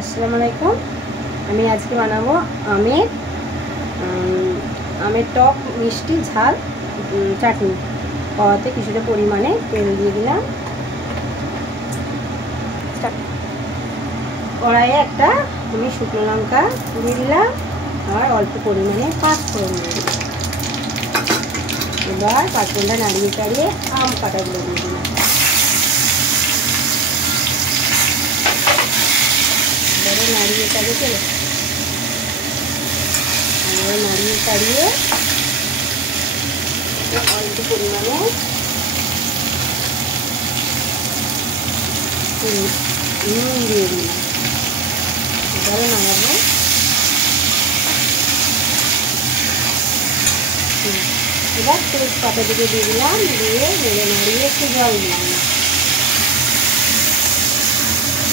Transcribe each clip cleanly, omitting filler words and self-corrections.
আসসালামু আলাইকুম। আমি আজকে বানাবো আমের টক মিষ্টি ঝাল চাটনি। কড়াতে কিছুটা পরিমাণে তেল দিয়ে দিলাম। কড়াইয়ে একটা আমি শুকনো লঙ্কা দিয়ে দিলাম আর অল্প পরিমাণে পাঁচফোড়ন দিয়ে দিলাম। এবার পাঁচফোড়নটা নাড়িয়ে চাড়িয়ে আম কাটাগুলো দিয়ে দিলাম। নাড়িয়ে চাড়িয়ে অল্প পরিমাণে নুন দিয়ে দিলাম। এবারে নামাবো। এবার তেজপাতা দিকে দিয়ে দিলাম, দিয়ে নেড়ে নাড়িয়ে একটু জল দিলাম।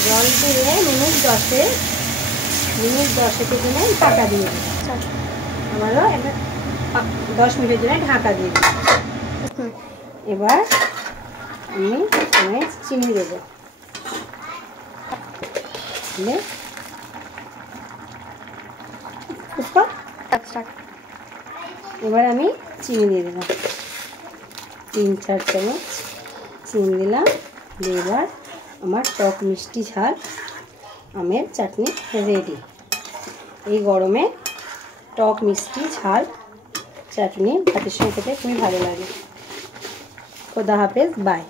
জল দিয়ে মিনিট 10 থেকে ঢাকা দিয়ে দিলাম। আবারও একটা 10 মিনিটের জন্য ঢাকা দিয়ে দিলাম। এবার আমি চিনি দেবো। এবার আমি চিনি দিয়ে দিলাম, 3-4 চামচ চিনি দিলাম। এবার আমার টক মিষ্টি ঝাল আমের চাটনি রেডি। এই গরমে টক মিষ্টি ঝাল চাটনি ভাতের সঙ্গে খেতে খুবই ভালো লাগে। খোদা হাফেজ, বাই।